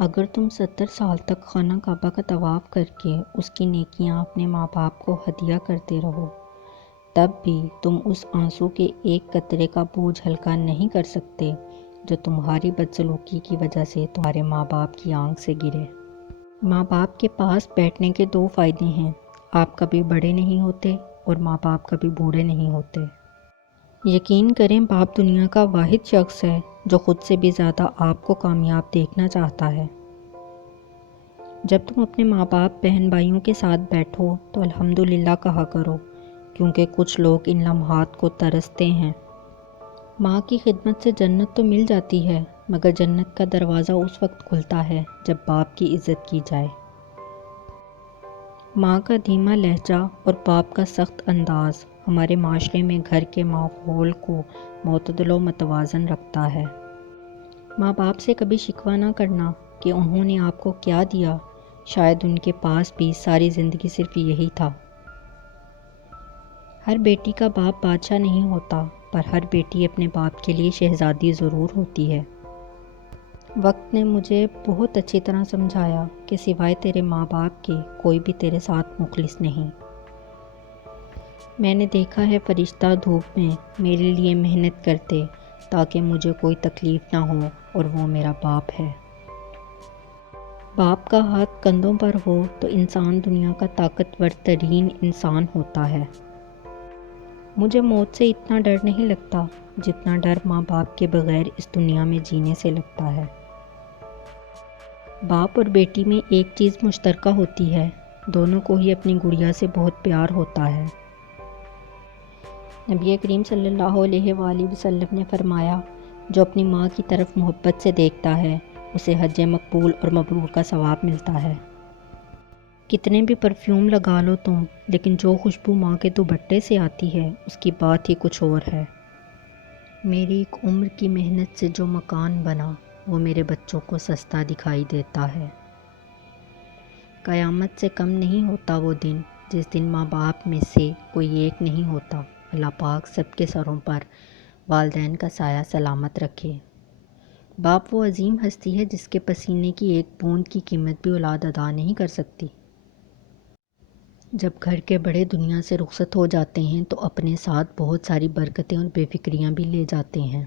اگر تم 70 سال تک خانہ کعبہ کا طواف کر کے اس کی نیکیاں اپنے ماں باپ کو ہدیہ کرتے رہو، تب بھی تم اس آنسو کے ایک قطرے کا بوجھ ہلکا نہیں کر سکتے جو تمہاری بدسلوکی کی وجہ سے تمہارے ماں باپ کی آنکھ سے گرے۔ ماں باپ کے پاس بیٹھنے کے 2 فائدے ہیں: آپ کبھی بڑے نہیں ہوتے اور ماں باپ کبھی بوڑھے نہیں ہوتے۔ یقین کریں، باپ دنیا کا واحد شخص ہے جو خود سے بھی زیادہ آپ کو کامیاب دیکھنا چاہتا ہے۔ جب تم اپنے ماں باپ بہن بھائیوں کے ساتھ بیٹھو تو الحمدللہ کہا کرو، کیونکہ کچھ لوگ ان لمحات کو ترستے ہیں۔ ماں کی خدمت سے جنت تو مل جاتی ہے، مگر جنت کا دروازہ اس وقت کھلتا ہے جب باپ کی عزت کی جائے۔ ماں کا دھیما لہجہ اور باپ کا سخت انداز ہمارے معاشرے میں گھر کے ماحول کو معتدل و متوازن رکھتا ہے۔ ماں باپ سے کبھی شکوہ نہ کرنا کہ انہوں نے آپ کو کیا دیا، شاید ان کے پاس بھی ساری زندگی صرف یہی تھا۔ ہر بیٹی کا باپ بادشاہ نہیں ہوتا، پر ہر بیٹی اپنے باپ کے لیے شہزادی ضرور ہوتی ہے۔ وقت نے مجھے بہت اچھی طرح سمجھایا کہ سوائے تیرے ماں باپ کے کوئی بھی تیرے ساتھ مخلص نہیں۔ میں نے دیکھا ہے فرشتہ دھوپ میں میرے لیے محنت کرتے تاکہ مجھے کوئی تکلیف نہ ہو، اور وہ میرا باپ ہے۔ باپ کا ہاتھ کندھوں پر ہو تو انسان دنیا کا طاقتور ترین انسان ہوتا ہے۔ مجھے موت سے اتنا ڈر نہیں لگتا جتنا ڈر ماں باپ کے بغیر اس دنیا میں جینے سے لگتا ہے۔ باپ اور بیٹی میں ایک چیز مشترکہ ہوتی ہے، دونوں کو ہی اپنی گڑیا سے بہت پیار ہوتا ہے۔ نبی کریم صلی اللہ علیہ وآلہ وسلم نے فرمایا، جو اپنی ماں کی طرف محبت سے دیکھتا ہے اسے حج مقبول اور مبرور کا ثواب ملتا ہے۔ کتنے بھی پرفیوم لگا لو تم، لیکن جو خوشبو ماں کے دوپٹے سے آتی ہے اس کی بات ہی کچھ اور ہے۔ میری ایک عمر کی محنت سے جو مکان بنا وہ میرے بچوں کو سستا دکھائی دیتا ہے۔ قیامت سے کم نہیں ہوتا وہ دن جس دن ماں باپ میں سے کوئی ایک نہیں ہوتا۔ اللہ پاک سب کے سروں پر والدین کا سایہ سلامت رکھے۔ باپ وہ عظیم ہستی ہے جس کے پسینے کی ایک بوند کی قیمت بھی اولاد ادا نہیں کر سکتی۔ جب گھر کے بڑے دنیا سے رخصت ہو جاتے ہیں تو اپنے ساتھ بہت ساری برکتیں اور بے فکریاں بھی لے جاتے ہیں۔